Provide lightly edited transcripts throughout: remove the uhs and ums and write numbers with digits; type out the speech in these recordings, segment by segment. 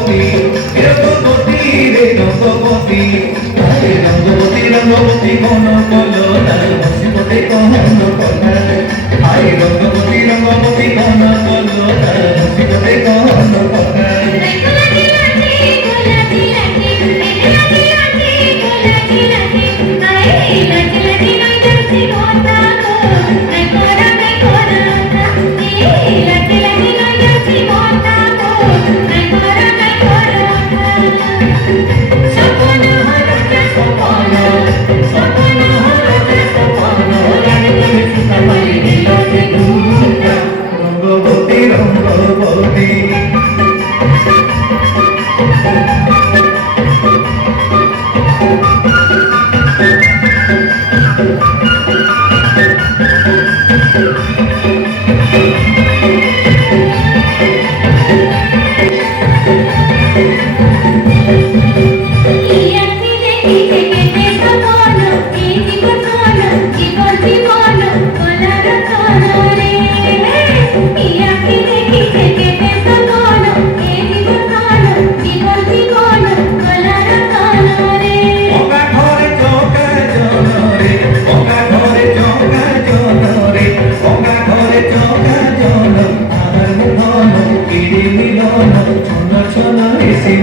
রঙ্গবতী রঙ্গবতী রে রঙ্গবতী আরে রঙ্গবতী রঙ্গবতী কোন কলতা বসিবতে কোন কথা আরে রঙ্গবতী রঙ্গবতী কোন কলতা বসিবতে কোন কথা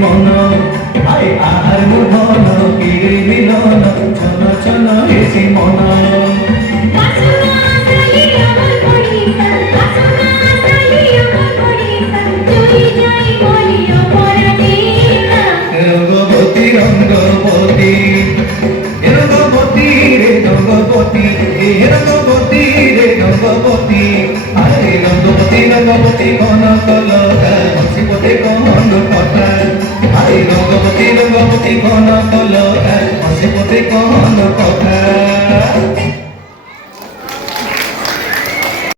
মন আয় আহার মুধন কিরি মিলন ছন ছন হেসি মন রঙ্গবতী রঙ্গবতী রঙ্গবতী রে রঙ্গবতী রঙ্গবতী রে রঙ্গবতী আরে রঙ্গবতী রঙ্গবতী কোন কলতা বসিবতে কোন কথা আরে রঙ্গবতী রঙ্গবতী কোন কলতা